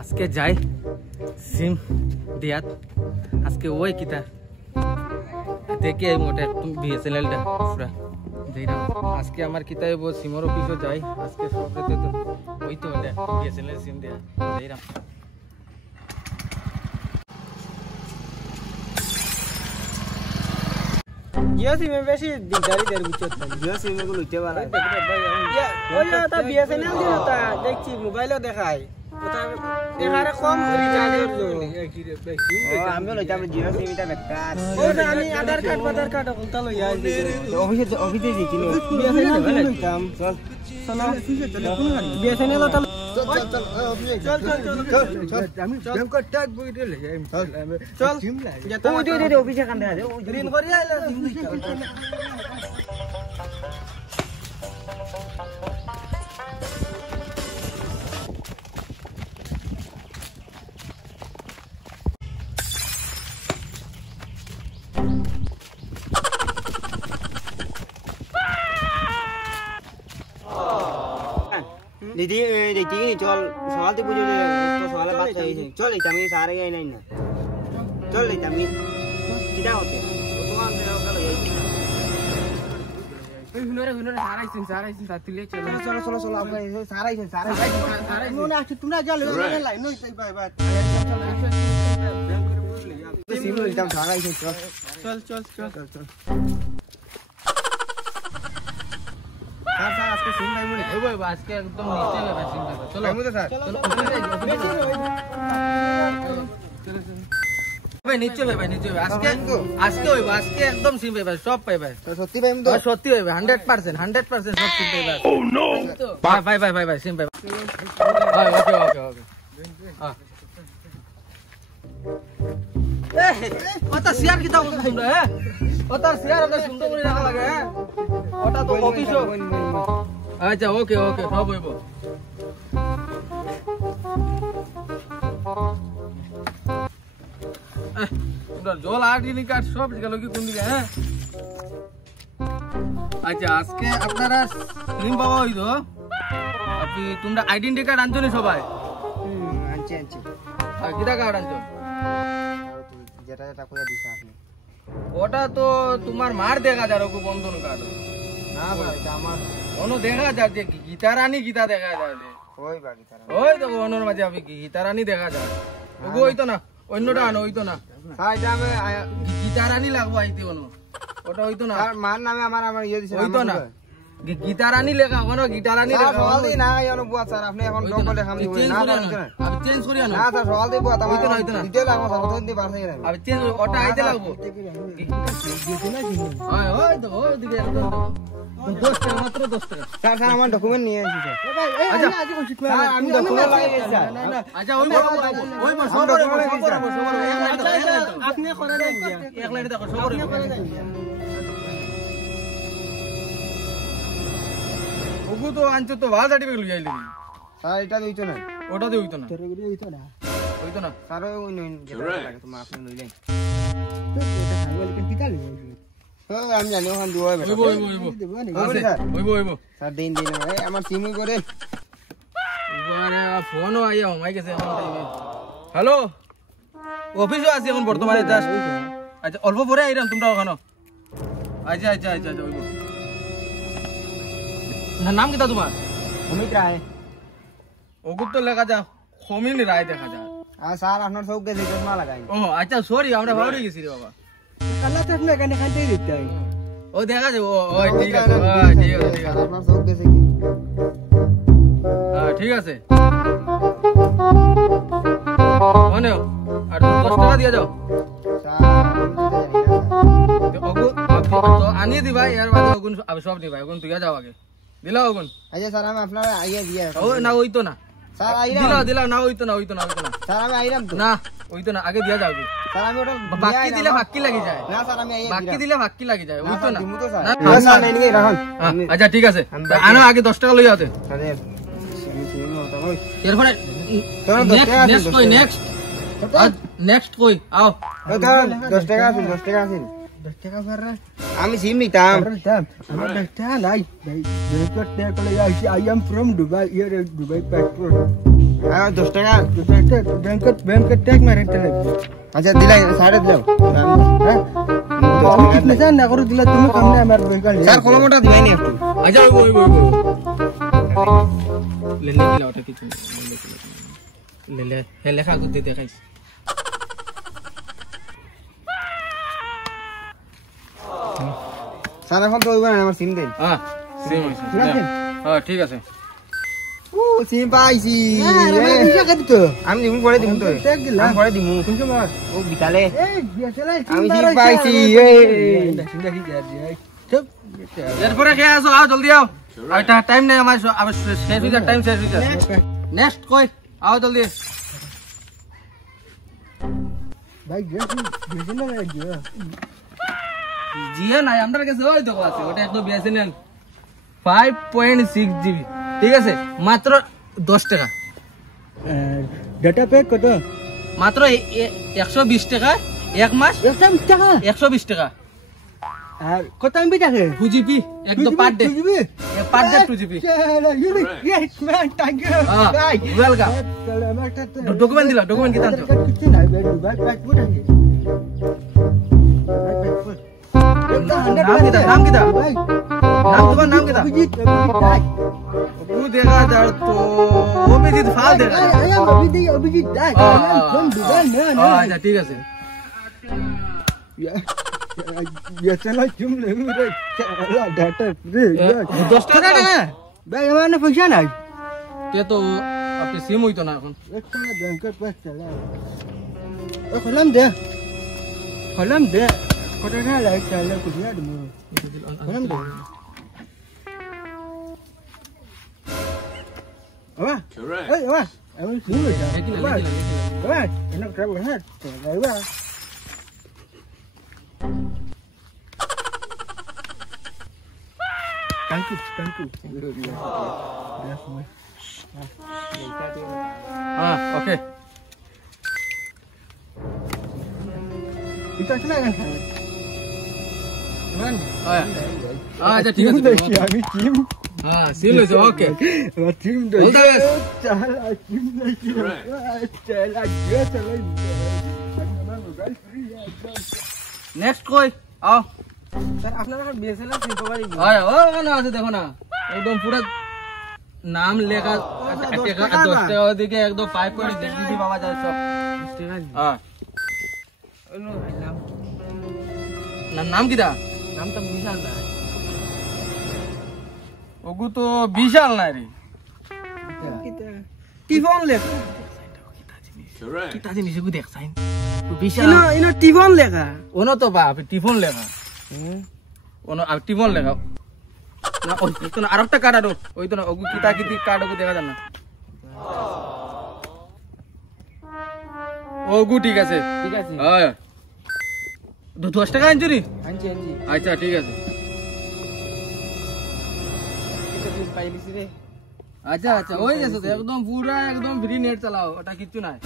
আজকে যাই সিম দিয়াত আজকে ওই কিতা দেখি এই মোটা বিএসএনএলটা পুরা যাইরাম আজকে আমার কিতায় বো সিমর অফিসে যাই আজকে সবরেতে তো ওই তো বিএসএনএল সিম দেয়া যাইরাম জিও সিম এ বেশি দিদারি দের বুঝছত জিও সিম এ গুলো উঠে বালা ওই তা বিএসএনএল দিতা দেখছি মোবাইলও দেখায় ওটা এখানে কম রিচার্জের জন্য আমি লইতাম জিও সিম এটা বেকার ওটা আমি আধার কার্ড খুলতা লইয়া অফিসে দিছিল বিএসএনএল লইতাম চল চলো বিএসএনএল ওটা চল আমি ব্যাংক ট্যাগ বই দিলে চল ওই দে অফিসে কান্দে আছে ওই দিন করি আইলা সিম দিতা दीदी देखती नहीं चल सवाल तो पूछो तो सवाल बात सही है चल लेता मैं सारे गए नहीं ना चल लेता मैं कितना होते दुकान से कल ये हुनरे सारा इस साथ ले चलो आपका सारा उन्होंने आज तुमने जा ले लाइन नहीं सही बात सिम एकदम सारा इस चल सर আজকে সিম ভাই মনে ওই আজকে একদম নিচে হবে সিম ভাই চলো আমি তো স্যার ভাই নিচে হবে আজকে হইব আজকে একদম সিম ভাই সব পাইবে সত্যি ভাই তো সত্যি হইবে 100% সব সিম পাইবে ও নো ভাই সিম পাইবে ওকে হ্যাঁ ওটা শেয়ার কিটা বলছো তোমরা হ্যাঁ ওটা শেয়ার ওটা সুন্দর করে রাখা লাগে হ্যাঁ ওটা তো অফিস আচ্ছা ওকে সব হইব তোমরা জল আইডি কার্ড সব গেল কি কোন দিকে হ্যাঁ আচ্ছা আজকে আপনারা সিম পাওয়া হইতো আপনি তোমরা আইডেন্টি কার্ড আনছো নি সবাই আনছি আর কিটা কার্ড আনছো যেটা কইয়া দিছ আপনি ওটা তো তোমার মার দেখা যায় রঘু বন্ধন কার্ড না ভাই এটা আমার ওনো দেখা যায় যে গীতারানী গীতা দেখা যায় ওই বা গীতারানী ওই তো ওনোর মাঝে আপনি গীতারানী দেখা যায় ওগো হইতো না অন্যটা আনো হইতো না হ্যাঁ এটা আমি গীতারানী লাগবো আইতে ওনো ওটা হইতো না আর মার নামে আমার ইয়ে দিছে হইতো না গীতারানী লেখা ওনো গীতারানী লেখা সওয়াল দি না আইনো বুয়া স্যার আপনি এখন ডবল লেখা আমি না আমি চেঞ্জ করি না স্যার সওয়াল দি বুয়া হইতো না দিতে লাগবো স্যার ওটা দি পারছে না আমি চেঞ্জ ওটা আইতে লাগবো ওই তো ওই দিকে একদম 10 টাকা মাত্র 10 টাকা স্যার আমার ডকুমেন্ট নিয়ে আসি স্যার আচ্ছা স্যার আমি ডকুমেন্ট লাগিয়ে স্যার না আচ্ছা ওই সব আপনি করে দেন এক লাইনে দেখো সব করে দেন ওগো তো আনছো তো ভালো সার্টিফিকেট লই আইলি স্যার এটা হইতো না ওটা দে হইতো না তোর গুলো হইতো না স্যার ওই নই যেটা লাগে তুমি আপনি লইলেন তো এটা ছাগল কেন পিতা লই আমি জানি ওখান দুই হবে ওইবো স্যার দিন আমার সিম করে এবারে ফোনও আইয়া মাই গেছে এখন টাইমে হ্যালো অফিসে আছি এখন বর্তমানে দাস আচ্ছা অল্প পরে আইরাম তোমরা ওখানে আচ্ছা ওইবো না নাম কিটা তোমার অমিত রায় ওগুত তো লেখা যা সমিন রায় দেখা যায় আর স্যার আপনার চোখ গেছে চশমা লাগাই ও আচ্ছা সরি আমরা ভালো গেছি রে বাবা কালা চশমা কেন কাটে দিতে ও দেখা যাবে ও ঠিক আছে আপনার চোখ গেছে কি হ্যাঁ ঠিক আছে মনে আর 10 টাকা দিয়ে যাও তো আনিয়ে দিবা এর বাদে ওগুন আমি সব দিবা ওগুন তুই যাও আগে দিলা ওগুন আচ্ছা স্যার আমি আপনারা আইয়া দিয়া ও না হইতো না স্যার আইরা দিলা না হইতো না স্যার আমি আইরাম তো না হইতো না আগে দিয়া যাও স্যার আমি ওটা বাকি দিলে বাকি লাগি যায় না স্যার আমি আইয়া বাকি দিলে বাকি লাগি যায় হইতো না না স্যার নাই নি রাখুন আচ্ছা ঠিক আছে আনো আগে 10 টাকা লই যাওতে স্যার এরপরে নেক্সট কই আও 10 টাকা আছে 10 টাকা স্যার আমি সিম নিতাম আমার 10 টাকা নাই ভাই I am from Dubai here Dubai passport 10 টাকা ব্যাংকের ট্যাগ মারেন তাহলে আচ্ছা দিলাই সাড়ে দিলাম হ্যাঁ নিশান না করে দিলা তুমি কামনে আমার বইকাল স্যার কলমটা দিবাই নি একটু আচ্ছা ওই লেলে দিলা ওটা কিছু লেলে হে লেখা করতে দেখাইছ স্যার এখন তো ওইবা আমার সিম দেন হ্যাঁ সিম হইছে হ্যাঁ ঠিক আছে ও সিম পাইছি আমি বুঝা কত তো আমি দিমু পরে দিমু তো আমি পরে দিমু কোন সময় ও বিকালে এই বিকালে আমি সিম পাইছি এরপরে কে আসো আও জলদি আও এটা টাইম নাই আমার শেষ হয়ে যায় টাইম শেষ হয়ে যায় নেক্সট কই আও জলদি ভাই গেছি না গিয়া জিও নাই আমার কাছে ওই তো আছে ওটা একদম বিএসএনএল 5.6 জিবি ঠিক আছে মাত্র 10 টাকা ডাটা প্যাক কত মাত্র 120 টাকা এক মাস 120 টাকা 120 টাকা আর কত এমবি থাকে 2 জিবি একদম per day 2 GB yes man thank you ভাই ওয়েলকাম ডকুমেন্ট দিলা ডকুমেন্ট কি জানছো কিছু নাই ভাই ব্যাক ফুট আছে नाम किधर नाम तुम्हारा नाम किधर वो देखा जा तो वो भी जित फाल देगा अभिजीत दास फ्रॉम दुबई मैन अच्छा ठीक है ये चला क्यों ले मेरे चला डाटा फ्री 10 টাকা না भाई हमारे पैसा नहीं ते तो अपने सिम हुई तो ना এখন एक टाका बैंक पास चला ओ खलम दे কত টাকা লাগে চাইলে কুদিয়া দিমু খলম দে আবা এই আবা আমি সিম লইছা আবা এনা ট্রাভেল হ্যাঁ লাইবা থ্যাংক ইউ हां ओके এটা কি লাগান খায় আচ্ছা ঠিক আছে আমি টিম হ্যাঁ সিম লইছো ওকে টিম দে চাল টিম দেখি চাল আগে চলে নেক্সট কই আও স্যার আপনারা বিএসএনএল সিম পাওয়ারই আয় ও না আছে দেখো না একদম পুরো নাম লেখা 10 টাকা ওদিকে একদম 5.6 জিবি পাওয়া যায় সব 10 টাকা হ্যাঁ ওনো নাম নাম কিটা নাম তো বিশাল না ওগু তো বিশাল না রে টিফন লেখা কিটা জিনিস ওগু দেখ সাইন বিশাল ইনো টিফন লেখা ওনো তো বাপ টিফন লেখা ওনো আর টিফন লেখা না ওই তো না আরেকটা কার্ড আরো ওই তো না ওগু কিটা কিটি কার্ড ওগু দেখা যায় না ওগু ঠিক আছে হ্যাঁ 10 টাকা আনছো নি আনছি আচ্ছা ঠিক আছে এটা দিন পাইলিছি রে আচ্ছা আচ্ছা ওই গেছে তো একদম পুরা একদম ফ্রি নেট চালাও ওটা কিচ্ছু নাই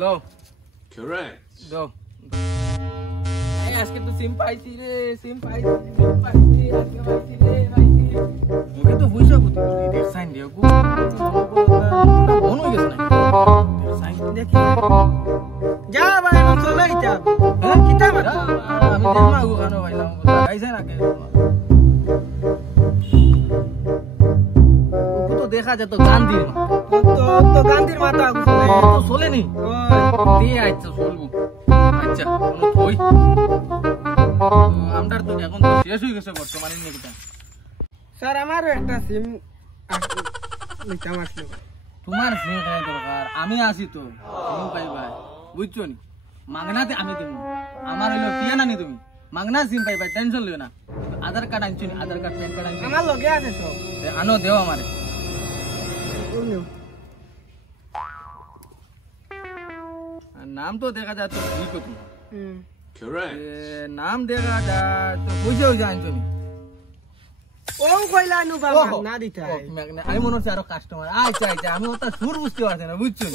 লো কারেক্ট দাও এই আজকে তো সিম পাইছি রে আজকে পাইছি রে ওকে তো হইছে কত দেখ সাইন দিও গো বন হই গেছে না সাইন দেখি যা ভাই আমি চলে যাব হ্যাঁ কিটা মারা আমি দেখমা গো কানো ভাইলাম আইছে না কে ওকে তো দেখা যায় তো গান্ধীর মা তো গান্ধীর মাথা তো চলেনি দিয়ে আচ্ছা চলবো আচ্ছা কোনো কই আমটার তো এখন তো শেষ হয়ে গেছে বর্তমানে নেকিটা স্যার আমারও একটা সিম নিতাম আসলো তোমার সিম কেন দরকার আমি আছি তো সিম পাইবা বুঝছো নি মাগনাতে আমি দেব আমার হইলো টিয়া না নি তুমি মাগনা সিম পাইবা টেনশন লিও না আধার কার্ড আনছো নি আধার কার্ড প্যান কার্ড আনছো আমার লগে আছে সব আনো দেও আমারে নাম তো দেখা যায় তো ঠিক তো নাম দেখা যায় তো পয়সা হয়ে যায় আনছো নি ও কইলা নু বাবা না দিতা আমি মনে হচ্ছে আরো কাস্টমার আচ্ছা আচ্ছা আমি ওটা সুর বুঝতে পারছি না বুঝছো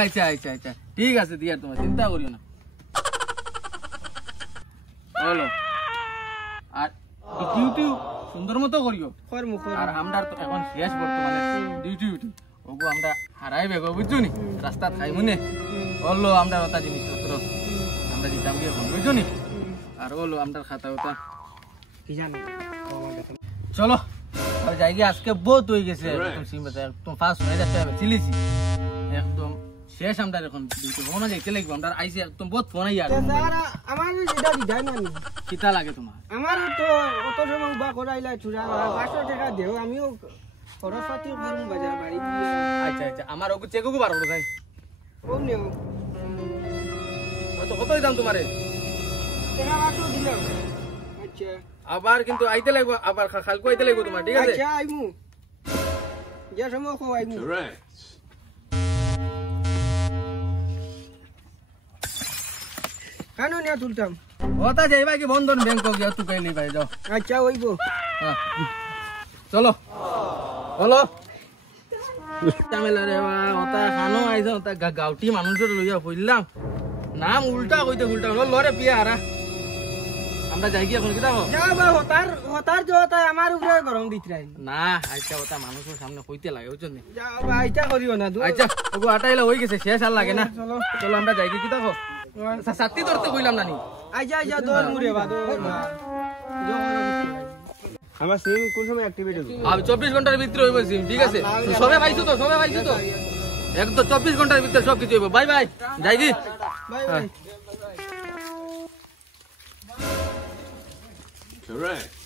আচ্ছা আচ্ছা আচ্ছা ঠিক আছে দিয়া তোমার চিন্তা করিও না হলো আর ডিউটি সুন্দর মতো করিও আর আমরা তো এখন শেষ বর্তমানে ডিউটি ওগো আমরা হারাইবে গো বুঝছো নি রাস্তা খাই মনে বললো আমরা ওটা জিনিসপত্র আমরা দিতাম কি এখন বুঝছো নি আর বললো আমরা খাতা ওটা কি জানো চলো আর যাই গিয়ে আজকে বহুত হয়ে গেছে একদম সিম বাজার একদম ফাস্ট হয়ে যাচ্ছে আমি চিলিছি একদম শেষ আমরা এখন ফোন যাইতে লাগবে আমরা আইসি একদম বহুত ফোন আই আর স্যার আমার যেটা দিদাই মানি কিতা লাগে তোমার আমার তো অত সময় বা করাইলা চুরা 500 টাকা দেও আমিও খরচপাতি করুম বাজার বাড়ি আচ্ছা আচ্ছা আমার ওগু চেকগু বার করো ভাই কোন নেও তো কতই দাম তোমারে টাকা 500 দিলাম আচ্ছা আবার কিন্তু আইতে লাগবে আবার খালকো আইতে লাগবে তোমার ঠিক আছে আচ্ছা আইমু যে সময় কো আইমু কানো নিয়া তুলতাম ওটা যাইবা কি বন্ধন ব্যাংক গিয়া তুই কইলি ভাই যাও আচ্ছা হইব হ্যাঁ চলো বলো তামেলা রে বা ওটা খানো আইছ ওটা গাউটি মানুষের লইয়া কইলাম নাম উল্টা কইতে উল্টা লরে পিয়া আরা আমরা যাই কি এখন কি দাও যা বা হতার জোতা আমার উপরে গরম দিতরাই না আইছা ওটা মানুষের সামনে কইতে লাগে বুঝছনি যা বা আইতা করিও না আচ্ছা ওগো আটাইলা হই গেছে শেষ আর লাগে না চলো চলো আমরা যাই কি দেখো সাত্তি ধরতে কইলাম নানি আইজা আইজা দৌড় মুরে বা আমার সিম কোন সময় অ্যাক্টিভেট হবে আমি 24 ঘন্টার ভিতরে হইব সিম ঠিক আছে সবে পাইছো তো একদম 24 ঘন্টার ভিতরে সব কিছু হইব বাই বাই যাই কি বাই বাই Correct.